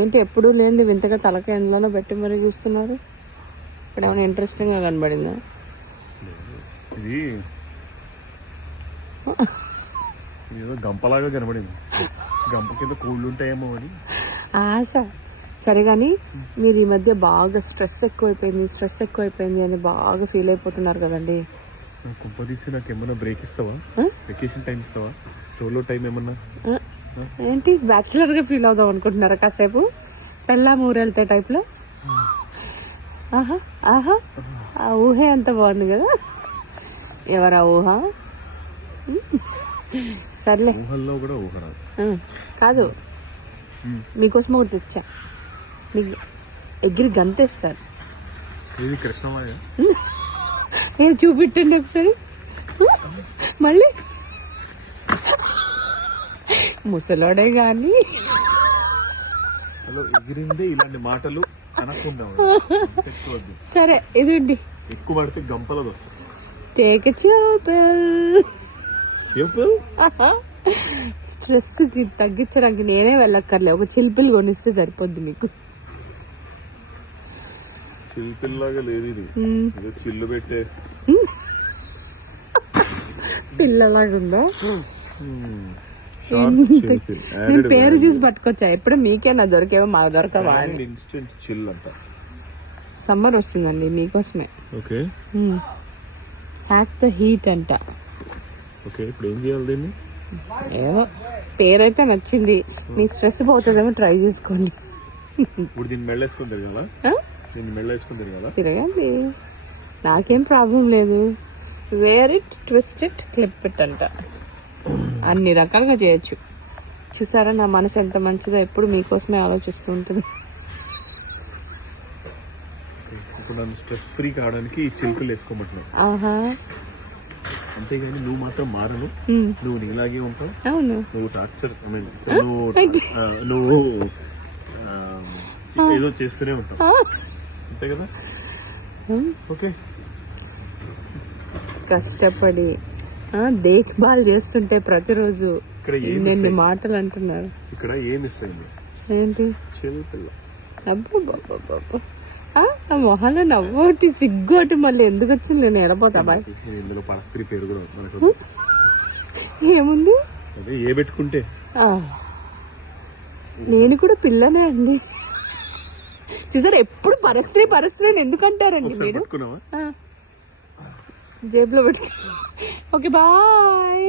ఏంటి ఎప్పుడు లేని వింతగా తలక ఎండలో పెట్టి మరీ చూస్తున్నారు? ఇక్కడ ఏమైనా ఇంట్రెస్టింగ్ గా కనబడిందా? ఇది ఏదో గంపలాగా కనబడింది. గంప కింద కోళ్ళు ఉంటాయేమో అని ఆశ. సరే కానీ మీరు ఈ మధ్య బాగా స్ట్రెస్ ఎక్కువైపోయింది అని బాగా ఫీల్ అయిపోతున్నారు కదండి. కుంపదీసి నాకు ఏమన్నా బ్రేక్ ఇస్తావా? వెకేషన్ టైం ఇస్తావా? సోలో టైం ఏమన్నా? ఏంటి బ్యాచులర్ గా ఫీల్ అవుదాం అనుకుంటున్నారా కాసేపు? పెళ్ళా ఊరెళ్తే టైప్ లో? ఆహా ఆహా, ఆ ఊహే అంత బాగుంది కదా. ఎవరా ఊహ? సర్లే, ఊహల్లో కూడా ఊహ రాదు. కాదు, మీకోసం ఒకటి తెచ్చా. మీకు ఎగిరి గంతేస్తారు. ఇది కృష్ణమాయ. నేను చూపిట్టండి ఒకసారి. మళ్ళీ ముసలోడే గాని ఎగిరిందే ఇలాంటి మాటలు అనకుండా. సరే ఇదండి, ఎక్కువ పడితే గంపలది వస్తుంది. టేక్ స్ట్రెస్ తగ్గించడానికి నేనే వెళ్ళక్కర్లే, ఒక చిల్పిల్ కొనిస్తే సరిపోద్ది మీకు. చిల్పిల్లాగా లేదు ఇది, చిల్లు పెట్టే పిల్లలాగా ఉందా? పేరు చూసి పట్టుకొచ్చా. ఎప్పుడు మీకేనా దొరికేవో మాకు దొరకవా? చిల్ అంట. సమ్మర్ వస్తుందండి మీకోసమే. ఓకే, హ్యాక్ ద హీట్ అంట. ఓకే, ఇప్పుడు ఏం చేయాలి దీన్ని? ఏదో పేరైతే నచ్చింది, మీ స్ట్రెస్ పోతుందేమో ట్రై చేసుకోండి. ఇప్పుడు దీన్ని మెళ్ళేసుకుని తిరగాల? దీన్ని మెళ్ళేసుకుని తిరగాల? తిరగండి, నాకేం ప్రాబ్లం లేదు. Wear it, twist it, clip it అంట. అన్ని రకాలుగా చేయొచ్చు. చూసారా నా మనసు ఎంత మంచిదో, ఎప్పుడు మీకోసమే ఆలోచిస్తూ ఉంటుంది. ఇప్పుడు నన్ను స్ట్రెస్ ఫ్రీ కావడానికి ఈ చిలుకలు వేసుకోమంటున్నావు. ఆహా, అంతేగాని నువ్వు మాత్రం మారను, నువ్వు నీలాగే ఉంటావు. అవును, నువ్వు టార్చర్, నువ్వు ఏదో చేస్తూనే ఉంటావు, అంతే కదా? ఓకే, కష్టపడి దేఖ్భాల్ చేస్తుంటే ప్రతిరోజు ఎన్ని మాటలు అంటున్నారు. ఇక్కడ ఏమి ఇస్తాయి? ఏంటి? చిలుకలు. అబ్బా, ఆ మొహాల్లో నవ్వోటి సిగ్గోటి మళ్ళీ ఎందుకు వచ్చింది? నేను ఎడపోతా బాయ్. ఇందులో పరస్త్రీ పేరు కూడా మనకు ఏముంది? అదే ఏ పెట్టుకుంటే. నేను కూడా పిల్లనే అండి. చూసారు, ఎప్పుడు పరస్త్రీ ఎందుకంటారండి మీరు? జేబులో పెట్టుకో. Okay bye.